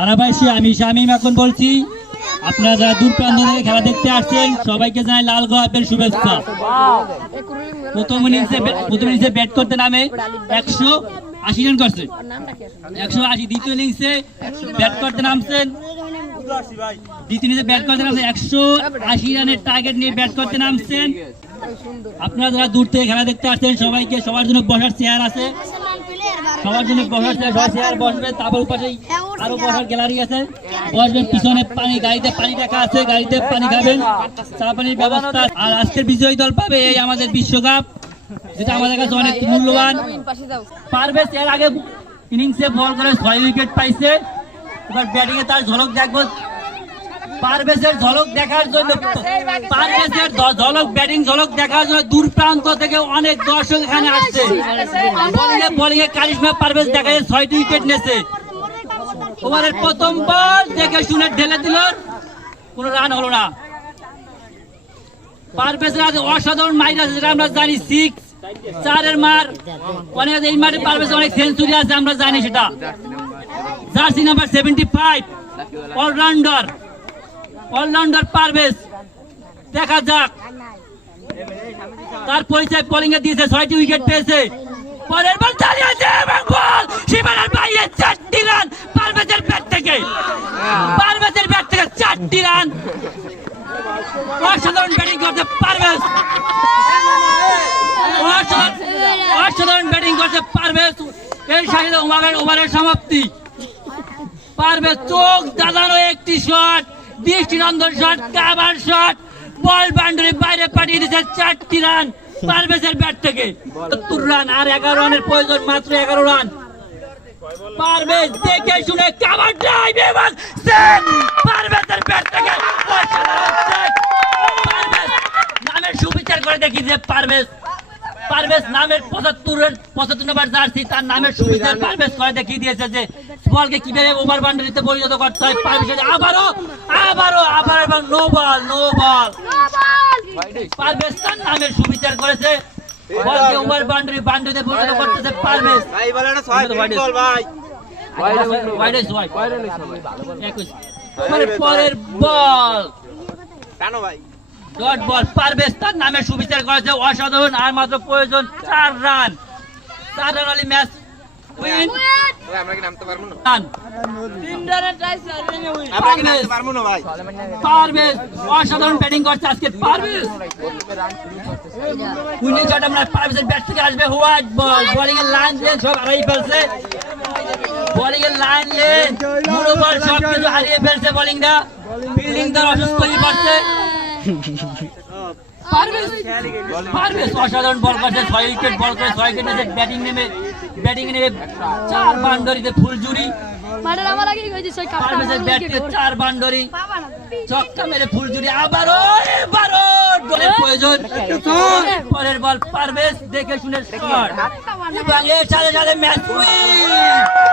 ধারাবাহিক আমি শামীম এখন বলছি, আপনারা যারা দূর প্রান্ত থেকে খেলা দেখতে আসছেন সবাইকে জানাই লাল গোলাপের শুভেচ্ছা। প্রথম ইনিংসে ব্যাট করতে নামে 180 রান করছে, 180। দ্বিতীয় ইনিংসে ব্যাট করতে নামছেন, দ্বিতীয় ইনিংসে ব্যাট করতে নামছেন 180 রানের টার্গেট নিয়ে ব্যাট করতে নামছেন। আপনারা যারা দূর থেকে খেলা দেখতে আসছেন সবাইকে, সবার জন্য বসার চেয়ার আছে, সবার জন্য বসার চেয়ার বসবে। তারপর পাশেই আরো বসার গ্যালারি আছে, বসবেন। পিছনে পানি, গাড়িতে পানি রাখা আছে, গাড়িতে পানি খাবেন, চা পানির ব্যবস্থা। আর আজকের বিজয়ী দল পাবে এই আমাদের বিশ্বকাপ, যেটা আমাদের কাছে অনেক মূল্যবান। পারভেজ এর আগে ইনিংসে বল করে 6 উইকেট পাইছে, এবার ব্যাটিং এ তার ঝলক দেখবো। পারভেজের ঝলক দেখার জন্য, পারভেজের ব্যাটিং ঝলক দেখার জন্য দূর প্রান্ত থেকে অনেক দর্শক এখানে আসছে। বোলিং এ কারিশমা পারভেজ দেখা যায়, 6টি উইকেট নিয়েছে। ওভারের প্রথম বল দেখে শুনে ঢেলে দিল, কোনো রান হলো না। পারভেজের আজ অসাধারণ মাইর আছে, যেটা আমরা জানি 6, 4-এর মার। অনেক এই মাঠে পারভেজ অনেক সেঞ্চুরি আছে, আমরা জানি সেটা। Jersey number 75, allrounder Parvez. দেখা যাক তার পরিচয়। বোলিং এ দিয়েছে, 6টি উইকেট পেয়েছে। পরের বল চালিয়েছে এবং বল সীমানার বাইরে, 4টি রান পারভেজের ব্যাট থেকে, 4টি রান। অসাধারণ ব্যাটিং করছে পারভেজ, অসাধারণ ব্যাটিং করছে পারভেজ। এই সাথে ওভারের সমাপ্তি। পারভেজ চোখ দাদানো একটি শট, দৃষ্টিনন্দন শট, কাভার শট, বল বাউন্ডারি বাইরে পাঠিয়ে দিয়েছে, 4টি রান পারভেজের ব্যাট থেকে। 70 রান, আর 11 রানের প্রয়োজন, মাত্র 11 রান। পারভেজ দেখে শুনে কাভার ড্রাইভ এবং সেভ, পারভেজের ব্যাট থেকে পারভেজ নামের সুবিচার করে দেখিয়েছে। পারভেজ নামের 75 নম্বর জার্সি, তার নামের সুবিচার পারভেজ করে দেখিয়ে দিয়েছে যে বলকে কিভাবে ওভার বাউন্ডারিতে পরিণত করতে হয়। পারভেজ আবারও এবং নো বল। পারভেজ তার নামের সুবিচার করেছে, বলকে ওভার বাউন্ডারিতে পরিণত করতেছে পারভেজ। পরের বল ডট বল, পারভেজ তার নামে সুবিচার করেছে, অসাধারণ। আর মাত্র প্রয়োজন 4 রান, 4 রান হলে ম্যাচ উইন। পারভেজ অসাধারণ ব্যাটিং করছে আজকে পারভেজ। উইনিং শট আমরা পারভেজের ব্যাট থেকে আসবে। হোয়াইট বল, বোলিং এর লাইন লেন সব হারিয়ে ফেলছে, বোলিং এর লাইন লেন মনোবল সব কিছু হারিয়ে ফেলছে। বোলিংটা ফিল্ডিং তার অসুস্থ হয়ে পড়ছে। পারভেজ অসাধারণ বল করছে, 6 উইকেট বল করে 6 উইকেট নিয়ে ব্যাটিং নেমে 4 বাউন্ডারিতে ফুলজুরি। পারভেজের ব্যাট থেকে 4 বাউন্ডারি, ছক্কা মেরে ফুলজুরি। আবারও বলের প্রয়োজন। পরের বল পারভেজ দেখে শুনে শট এবং এর সাথে ম্যাচ উইন।